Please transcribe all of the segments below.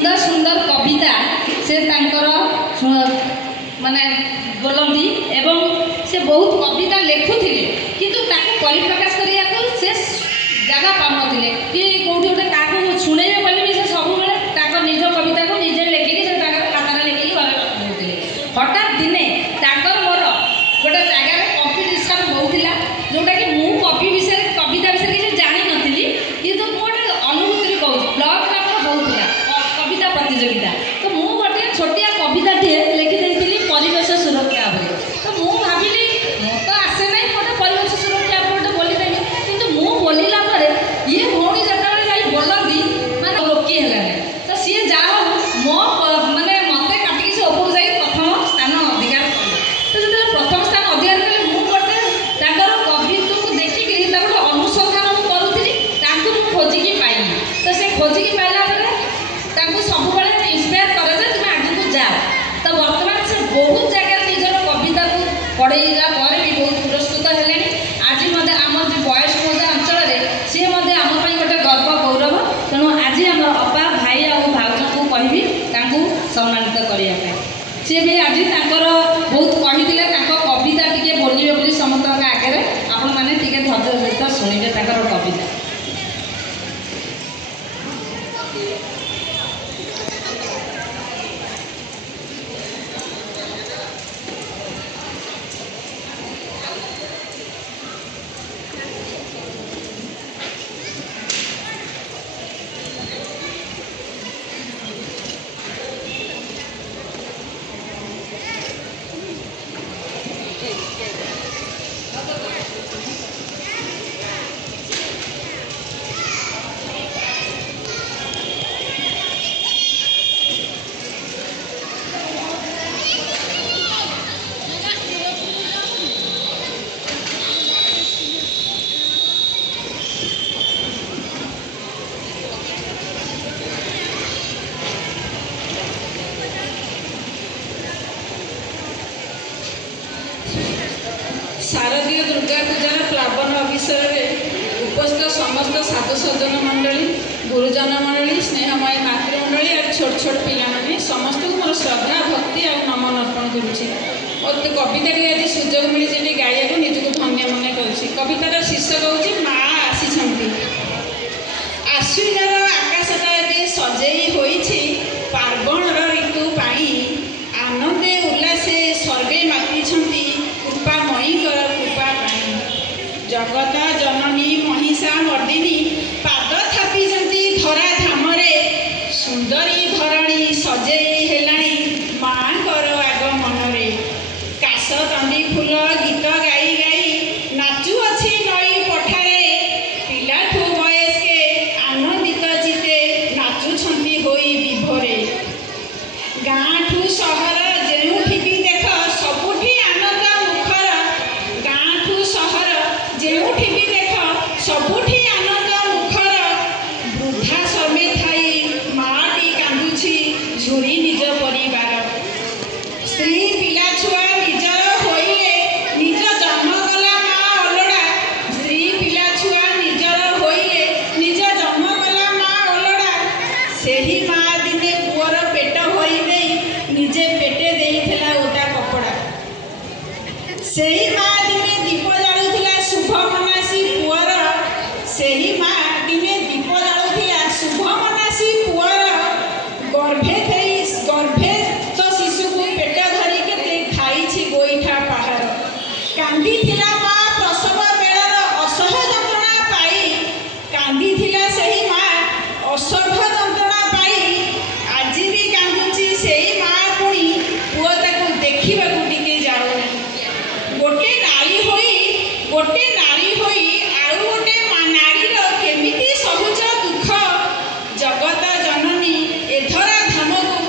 सुंदर सुंदर कविता से माने बोलती एवं से बहुत कविता लिखुले किंतु ताको परिप्रकाश करिया को से जगह पाउनथिले कि कोठी गोटे काको सुनेबे बोली भी से सब बेले ताको निज कविता को निजे लेखिकी से ताकर खातार लेखिकी घरे रखुଥିଲେ। हठात दिने ताकर मोर गोटे जगह कंपिटिशन होउथिला जोटा कि मु कवि विषय कविता विषय किसी जानि नथिली किंतु मोटे अनुभूति कहूँ ब्लॉग रे होउथिला कविता प्रतियोगिता तो मु गोटे छोटिया कविता टे लिखि देइथिली परिवेश सुरक्षा भाई तो मु भाविली मो तो आसे नहीं गोटे परिवेश सुरक्षा गोटे बोली देली किंतु मु बोलिला परे ये भौणी जतबे जाई बोलंदी माने रोकी हेला तो सी जा मो माने मते काटिकी से ऊपर जाई प्रथम स्थान अधिकार कले तो जतबे प्रथम स्थान अधिकार कले मु गोटे ताकर कवित्व को देखि कि ताकर अनुसंधान मु करूथिली ताकू मु खोजी की पाइली तो से खोजी की पाइला परे ताकू सब बेले इंस्पायर करे जे तुम आगे को जाओ तो वर्तमान से बहुत जगह निजर कविता को पढ़ेला पर भी बहुत पुरस्कृत हेले आज मध्य आम जो बयस मौजा अंचल सी आम गोटे गर्व गौरव तेणु आज आम अपा भाई और भाउज को कहबी सम्मानित करने सी भी आज बहुत कही कविता टी बोलिए बोली समस्त आगे आपण मैंने धैर्य सहित शुणिबे कविता। शारदीय दुर्गा पूजार प्लावन अवसर में उपस्थित समस्त साधु सज्जन मंडली गुरुजन मंडली स्नेहमय मातृमंडली और छोट छोट पिला समस्त को मोर श्रद्धा भक्ति और नमन अर्पण करुच्ची और कविता आज सुजोग मिली गाइक निजक धन्य मन कर कवितार शीर्षक हूँ माँ आसी आश्विनर आकाशटा ए सजेई होइछि पार्वणर ऋतु पाई आनंदे उल्लासे सर्वे मातिछंती कृपामयी कर कृपा पाई जगत जननी महिषा मर्दिनी पाद थापिछंती धरा धामरे सुंदरी धरणी सजेई हेलाणी माँकर आगमनरे काश तंदी फूल गीत गाई गाई नाचुअछि नई पठारे पिलाठू बयस्के आनंदित चिते नाचुछंती होई विभोरे गाँठू सहर जेउठी भी देख सबुठी आनंद मुखर गाँठू सहर जेउठी भी देख सबुठी आनंद मुखर वृद्धा समेत थाई माटी कांदुछि झुरी निज परिवार स्त्री पिला छुआ निजर होइले निज जन्म कला माँ अलोड़ा स्त्री पिला छुआ निजर होइले निज जन्म कला माँ अलोड़ा सेही माँ दिने पुअर पेट भरी देई निजे पेटे देइथिला ओटा कपड़ा सेही माँ दिने दीप जालुथिला शुभ मनासी पुअर सेही माँ दिने दीप जालुथिला शुभ मनासी पुअर गर्भे तो शिशु को पेट धरी के खाई गोईठा पहाड़ कांदी थिला माँ प्रसव बेलर असह्य जंत्रणा पाई कांदी थिला सेही माँ असह्य जंत्रणा पाई आज भी कांदुची सेही माँ पुणी पुओ ताकू देखा टिके जाऊना गोटे नारी होई आउ गोटे नारीर केमिति सहुच दुख जगत जननी एधरा धाम को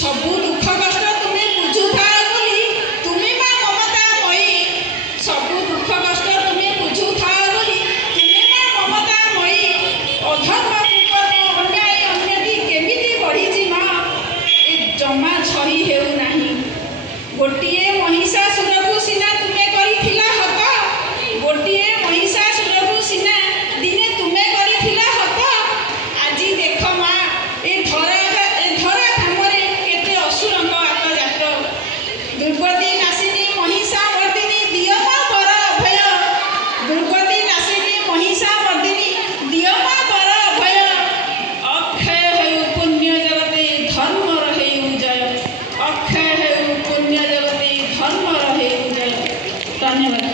ସବୁ ଦୁଃଖ କଷ୍ଟ ତୁମେ ବୁଝୁଥାଅ ବୋଲି ତୁମେ ମା ମମତାମୟୀ। ସବୁ ଦୁଃଖ କଷ୍ଟ ତୁମେ ବୁଝୁଥାଅ ବୋଲି ତୁମେ ମା ମମତାମୟୀ। ଅଧର୍ମ କୁକର୍ମ ଅନ୍ୟାୟ ଅନ୍ୟଟି କେମିତି ବଢ଼ିଛି ମା, ଏ ଜମା ଛହି ହେଉନାହିଁ। ଗୋଟିଏ ମହିଷାସୁରକୁ ସିନା ତୁମେ କରିଥିଲ ହତ, ଗୋଟିଏ ମହିଷାସୁରକୁ ସିନା ଦିନେ ତୁମେ କରିଥିଲ ହତ। ଆଜି ଦେଖ ମା, ଏ ଧରା ଧାମରେ କେତେ ଅସୁରଙ୍କ ଆତଯାତ। ଦୁର୍ଗତି ନାଶିନୀ ମହିଷା ମର୍ଦିନୀ ଦିଅ ମା ବର ଅଭୟ। ଦୁର୍ଗତି ନାଶିନୀ ମହିଷା ମର୍ଦିନୀ ଦିଅ ମା ବର ଅଭୟ। ଅକ୍ଷୟ ହେଉ ପୁଣ୍ୟ ଜଗତେ ଧର୍ମର ହେଉ ଜୟ। ଅକ୍ଷୟ ହେଉ ପୁଣ୍ୟ ଜଗତେ ଧର୍ମର ହେଉ ଜୟ। ଧନ୍ୟବାଦ।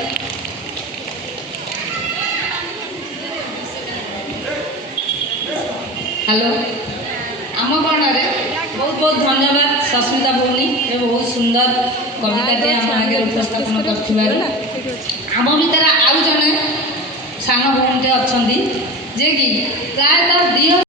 ହ୍ୟାଲୋ, ଆମ ଗଣରେ ବହୁତ ବହୁତ ଧନ୍ୟବାଦ ସସ୍ମିତା ଭଉଣୀ, ଏ ବହୁତ ସୁନ୍ଦର କବିତାଟେ ଆମ ଆଗରେ ଉପସ୍ଥାପନ କରିଥିବାରୁ। ଆମ ଭିତରେ ଆଉ ଜଣେ ସାନ ଭଉଣୀଟେ ଅଛନ୍ତି ଯିଏକି ପ୍ରାୟତଃ 2000